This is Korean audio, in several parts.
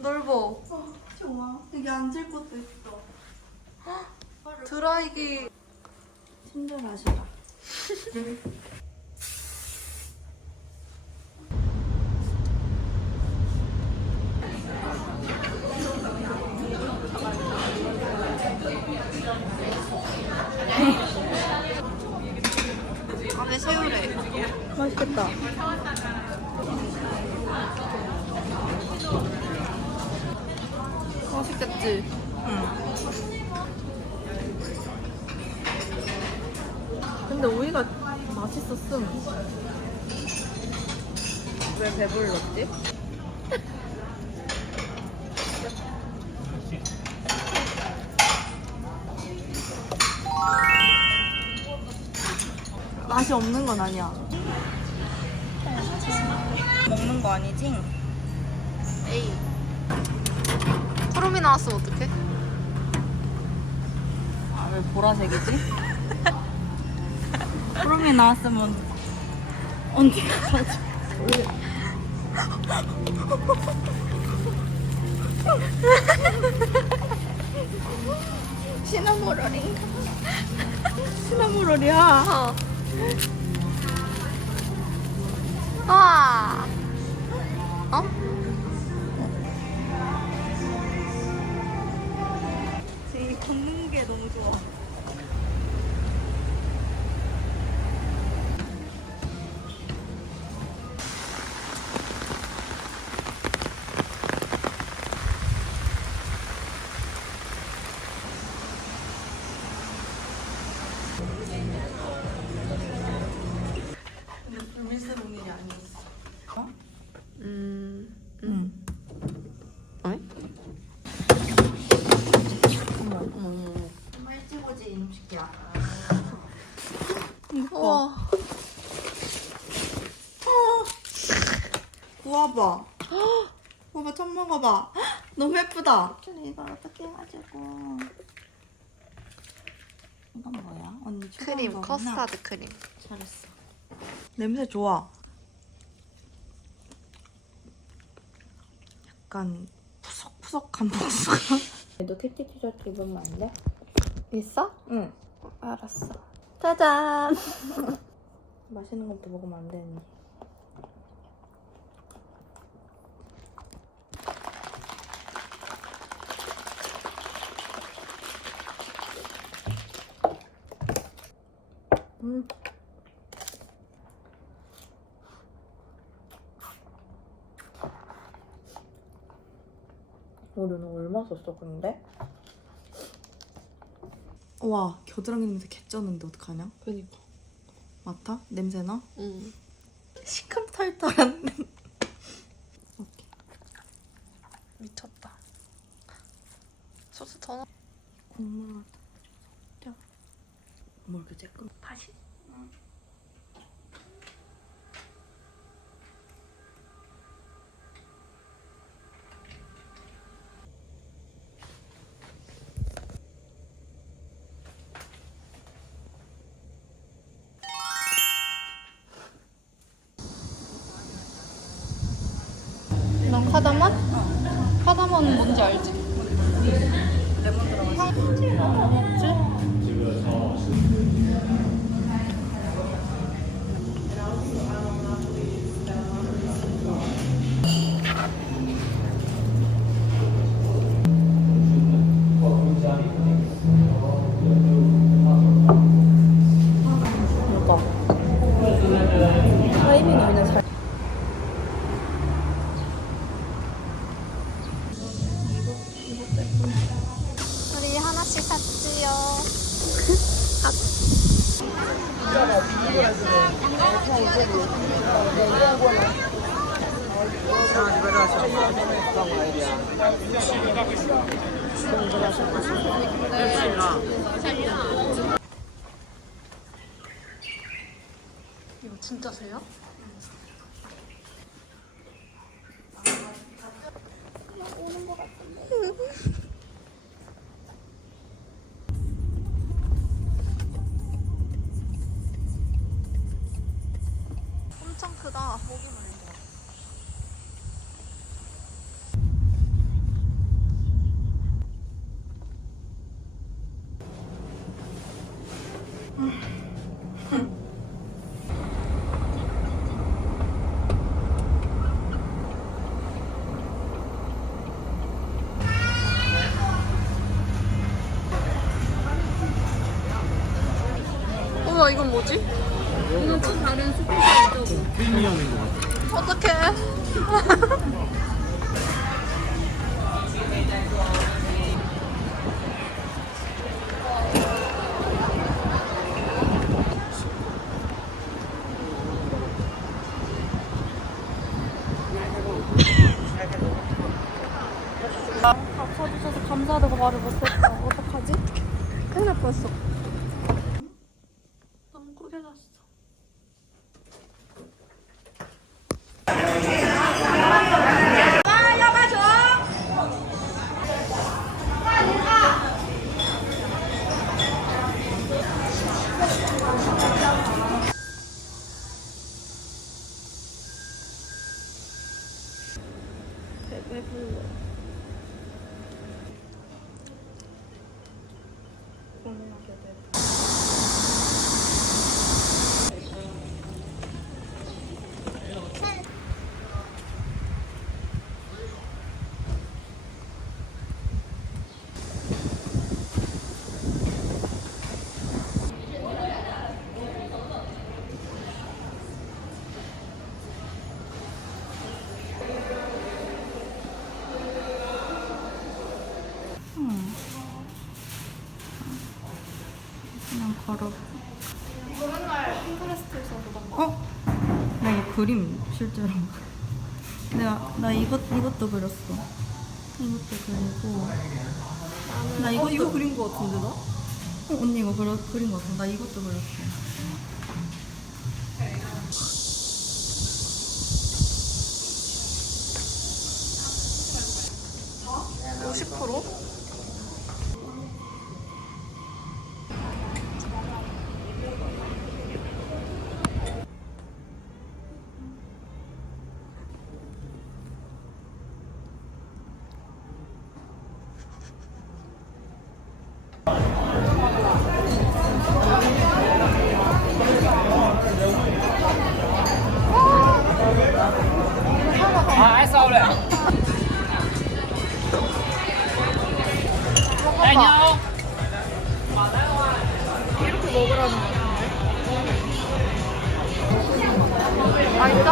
넓어. 어, 좋아. 여기 앉을 곳도 있어. 드라이기. 친절하시다. 안에 새우래. 맛있겠다. 맛있겠지? 근데 오이가 맛있었음. 왜 배불렀지? 맛이 없는 건 아니야. 먹는 거 아니지? 에이. 푸름이 나왔으면 어떡해? 아, 왜 보라색이지? 푸름이 나왔으면 언니가 가져. 시나모롤인가? 시나모롤이야. 어. 와. 어? 구워봐. 구워봐, 처음 먹어봐. 너무 예쁘다. 이걸 어떻게 해가지고. 이건 뭐야? 언니 크림, 거구나. 커스타드 크림. 잘했어. 냄새 좋아. 약간 푸석푸석한 복숭아. 너 큐티 티셔츠 입으면 안 돼? 있어? 응. 알았어. 짜잔. 맛있는 것부터 먹으면 안 되니. 어, 너는 얼마 썼어, 근데? 와, 겨드랑이 냄새 개쩌는데 어떡하냐? 그니까. 맡아? 냄새나? 응. 시큼털털한 냄새. 오케이. 미쳤다. 소스 더 넣어. 국물 짜. 뭐 이렇게 쬐끔 다시? 넌 카다만? 카다만 뭔지 알지? 레몬 들어갔어. 이거. 이거 진짜 새야? 어떡해. 그림 실제로 내가 나 이것 이것도 그렸어 이것도 그리고 나 어, 이것도 어, 이거 그린 거 같은데 나? 어, 언니 이거 그려, 그린 거 같아 나 이것도 그렸어 50%?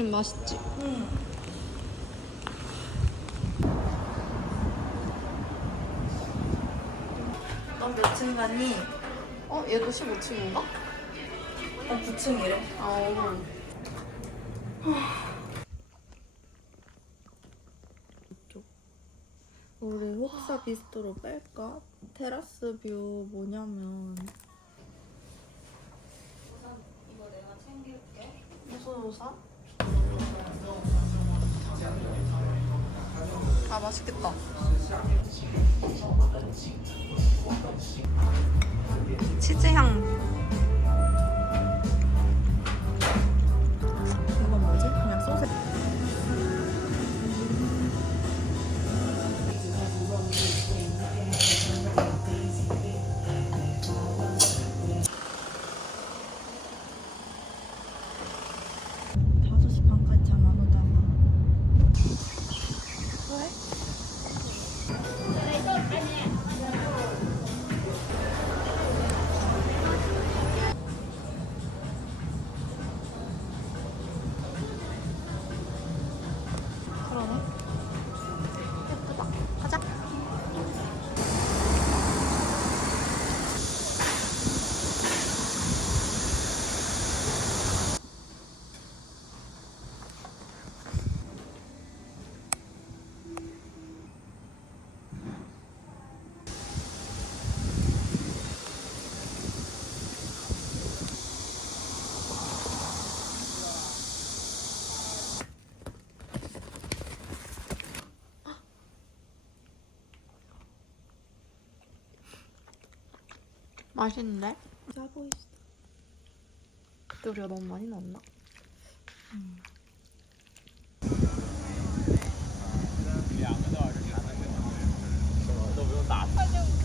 아이스크림 맛있지? 넌몇층 가니? 어? 얘도 15층인가? 난 9층이래. 아, 우리 혹사 비스트로 뺄까? 테라스 뷰 뭐냐면 무슨 우산? 아, 맛있겠다. 치즈 향. 맛있는데? 짜 보이시다. 그때 우리가 너무 많이 넣었나? 자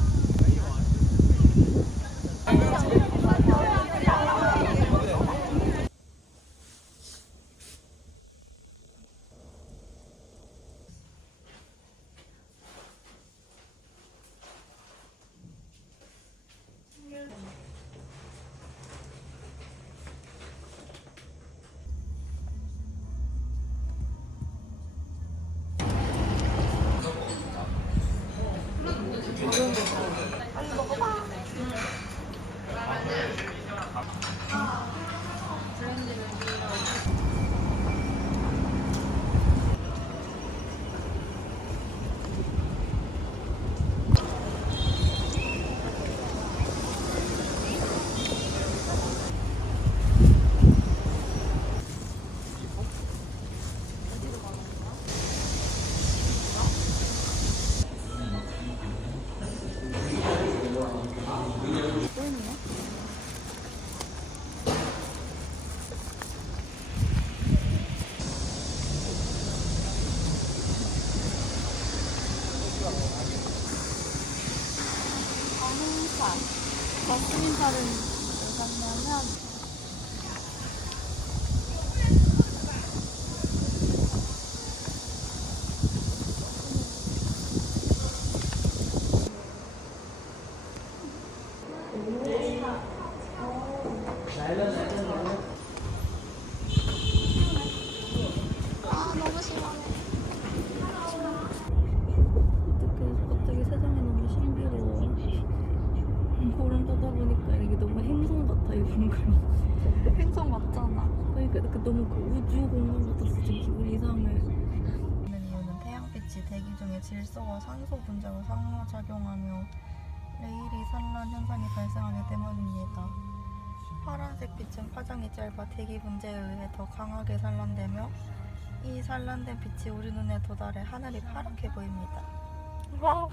자스민살은 왜 샀냐면 빛은 파장이 짧아 대기 분자에 의해 더 강하게 산란되며 이 산란된 빛이 우리 눈에 도달해 하늘이 파랗게 보입니다. 와.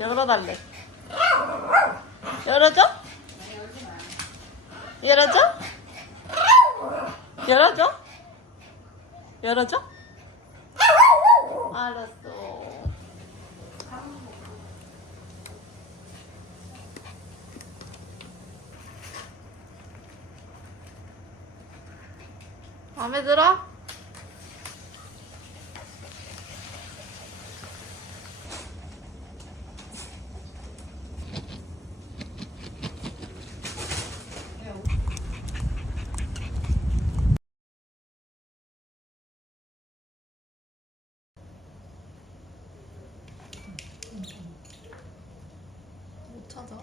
열어달래. 열어줘? 열어줘? 열어줘? 열어줘? 알았어. 마음에 들어? 못 찾아.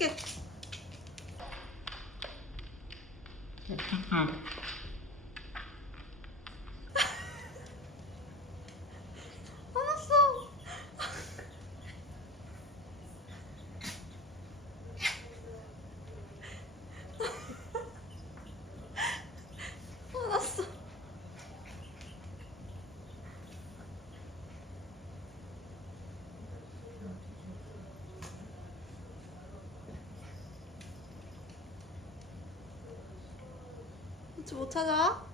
어떻게? 알았어. 알았어. 못 찾아?